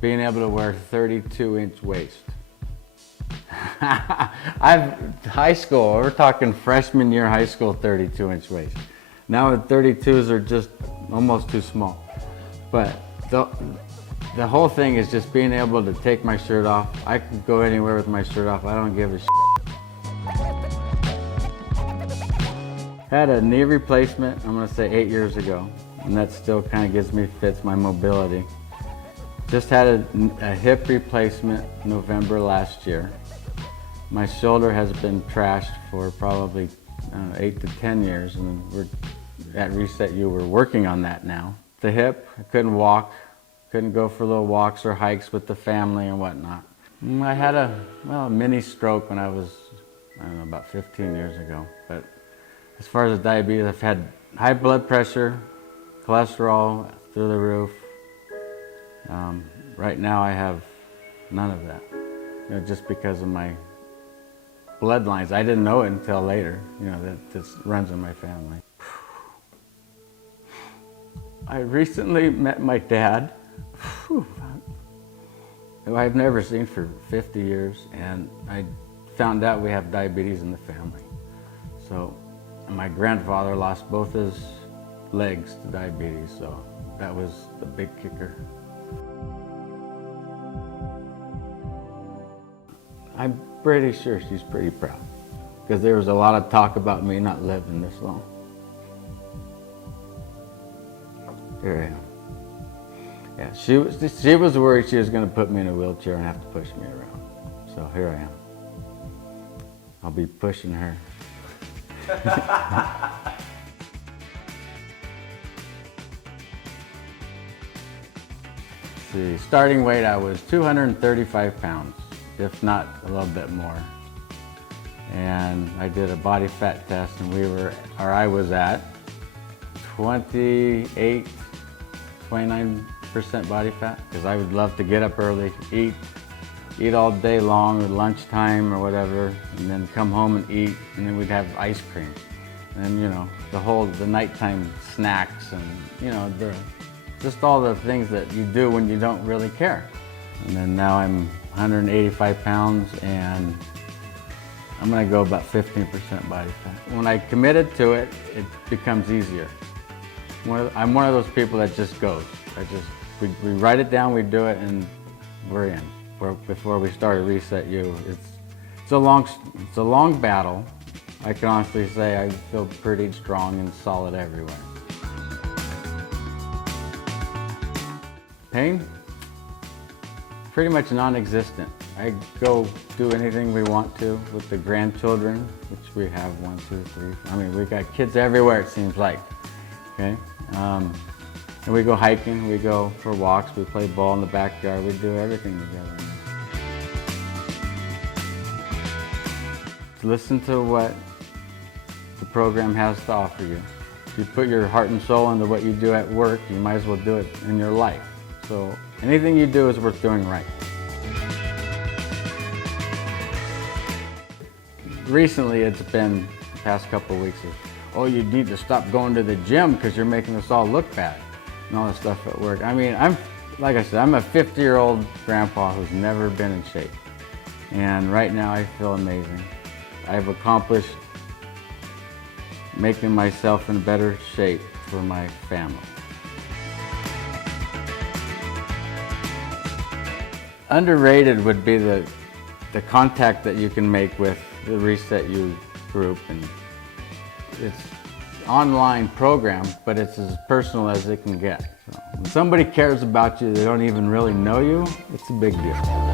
being able to wear 32-inch waist. High school, we're talking freshman year high school, 32-inch waist. Now the 32s are just almost too small. But the whole thing is just being able to take my shirt off. I can go anywhere with my shirt off. I don't give a shit. Had a knee replacement, I'm gonna say 8 years ago, and that still kind of fits my mobility. Just had a hip replacement November last year. My shoulder has been trashed for probably 8 to 10 years, and we're at Reset U, we're working on that now. The hip, I couldn't walk, couldn't go for little walks or hikes with the family and whatnot. I had a mini stroke when I was, I don't know, about 15 years ago. But as far as the diabetes, I've had high blood pressure, cholesterol through the roof. Right now I have none of that, just because of my bloodlines. I didn't know it until later, that this runs in my family. I recently met my dad, who I've never seen for 50 years, and I found out we have diabetes in the family. So my grandfather lost both his legs to diabetes, so that was the big kicker. I'm pretty sure she's pretty proud, because there was a lot of talk about me not living this long. Here I am. Yeah, she was worried she was going to put me in a wheelchair and have to push me around. So here I am. I'll be pushing her. See, starting weight, I was 235 pounds, if not a little bit more. And I did a body fat test, and I was at 29% body fat, because I would love to get up early, eat all day long, or lunchtime or whatever, and then come home and eat, and then we'd have ice cream. And the nighttime snacks, and just all the things that you do when you don't really care. And then now I'm 185 pounds, and I'm gonna go about 15% body fat. When I committed to it, it becomes easier. I'm one of those people that just goes. We write it down, we do it, and we're in. Before we started Reset U, it's a long battle. I can honestly say I feel pretty strong and solid everywhere. Pain? Pretty much non-existent. I go do anything we want to with the grandchildren, which we have 1, 2, 3. I mean, we got kids everywhere, it seems like. Okay. And we go hiking, we go for walks, we play ball in the backyard, we do everything together. Listen to what the program has to offer you. If you put your heart and soul into what you do at work, you might as well do it in your life. So anything you do is worth doing right. Recently, it's been the past couple of weeks of, oh, you need to stop going to the gym because you're making us all look bad, and all this stuff at work. I mean, like I said, I'm a 50-year-old grandpa who's never been in shape. And right now I feel amazing. I've accomplished making myself in better shape for my family. Underrated would be the contact that you can make with the Reset U group, and it's an online program, but it's as personal as it can get. So when somebody cares about you, they don't even really know you, it's a big deal.